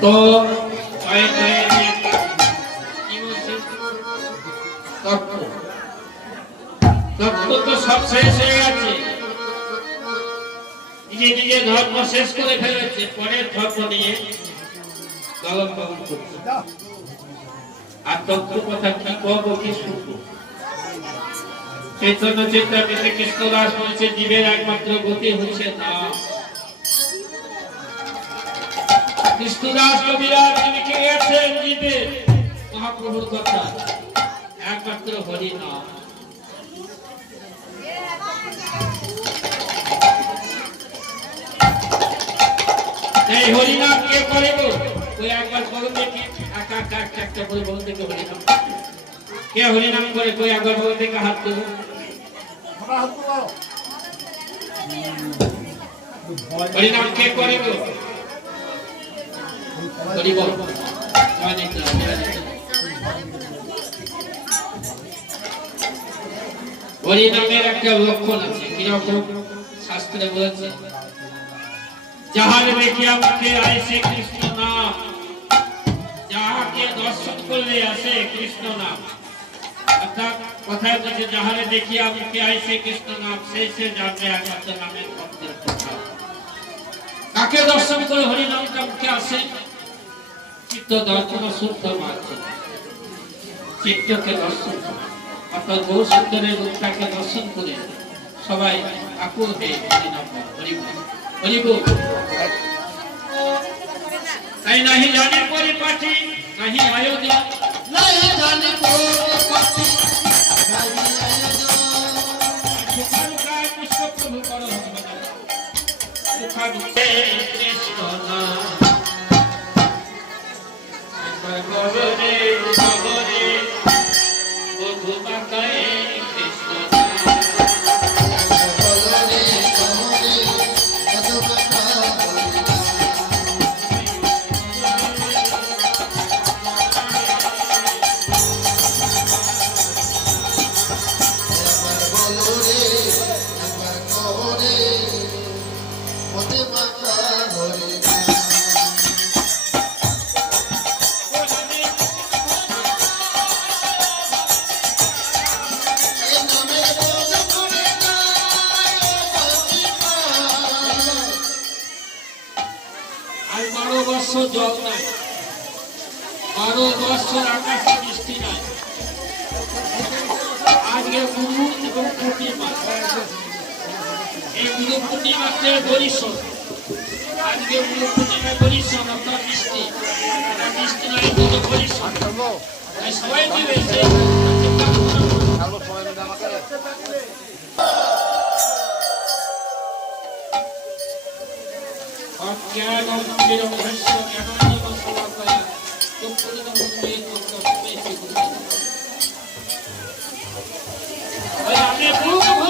তো তো সব শেষ হয়ে গেছে, নিজে নিজে ধর্ম শেষ করে ফেলেছে, পরের ধর্ম নিয়ে লালন পালন করছে। আর তত্ত্ব কথা কি কব কি শুনবো? চৈতন্য চেতনাতে কৃষ্ণদাস বলছে জীবের একমাত্র গতি হচ্ছে না। কৃষ্ণদাস কবিরাজ লিখে গেছেন জীবের মহাপ্রভুর কথা একমাত্র হরি নাম। এই হরিনাম কে করে গো? ওই একবার বলো দেখি, একা একা একটা একটা করে বলো দেখি হরিনাম কে হরিনাম করে? কই একবার বলো দেখি, হাত তুলো। হরিনাম কে করে গো? হরি বল। হরিনামের একটা লক্ষণ আছে, কিরকম শাস্ত্রে বলেছে, যাহারে দেখিয়া মুখে আইসে কৃষ্ণ নাম, যাহাকে দর্শন করলে আসে কৃষ্ণ নাম। অর্থাৎ কথায় বলছে যাহারে দেখিয়া মুখে আইসে কৃষ্ণ নাম, সেই সে জানবে একমাত্র নামের ভক্তের কথা। কাকে দর্শন করে হরি নামটা মুখে আসে? চিত্ত দর্শন শুদ্ধ মাধ্যম, চিত্তকে দর্শন করে, অর্থাৎ বহু সুন্দরের রূপটাকে দর্শন করে সবাই আকুল হয়ে হরি নাম হরি হরি বল। তাই নাহি জানে পরিপাটি, নাহি আয়োজন, নাহি জানে পরিপাটি, নাহি আয়োজন, সুখায় পুষ্প প্রভু কর সুখায় কৃষ্ণ নাম। একবার গগনে গগনে বধু মাতায় কৃষ্ণ জল নাই, 12 বছর আকাশে বৃষ্টি নাই। আজকে গুরু এবং পূর্ণিমা, এই গুরু পূর্ণিমাতে বরিশন, আজকে গুরু পূর্ণিমা বরিশন অর্থাৎ বৃষ্টি, বৃষ্টি নাই গুরু বরিশন। তাই সবাই মিলে আমি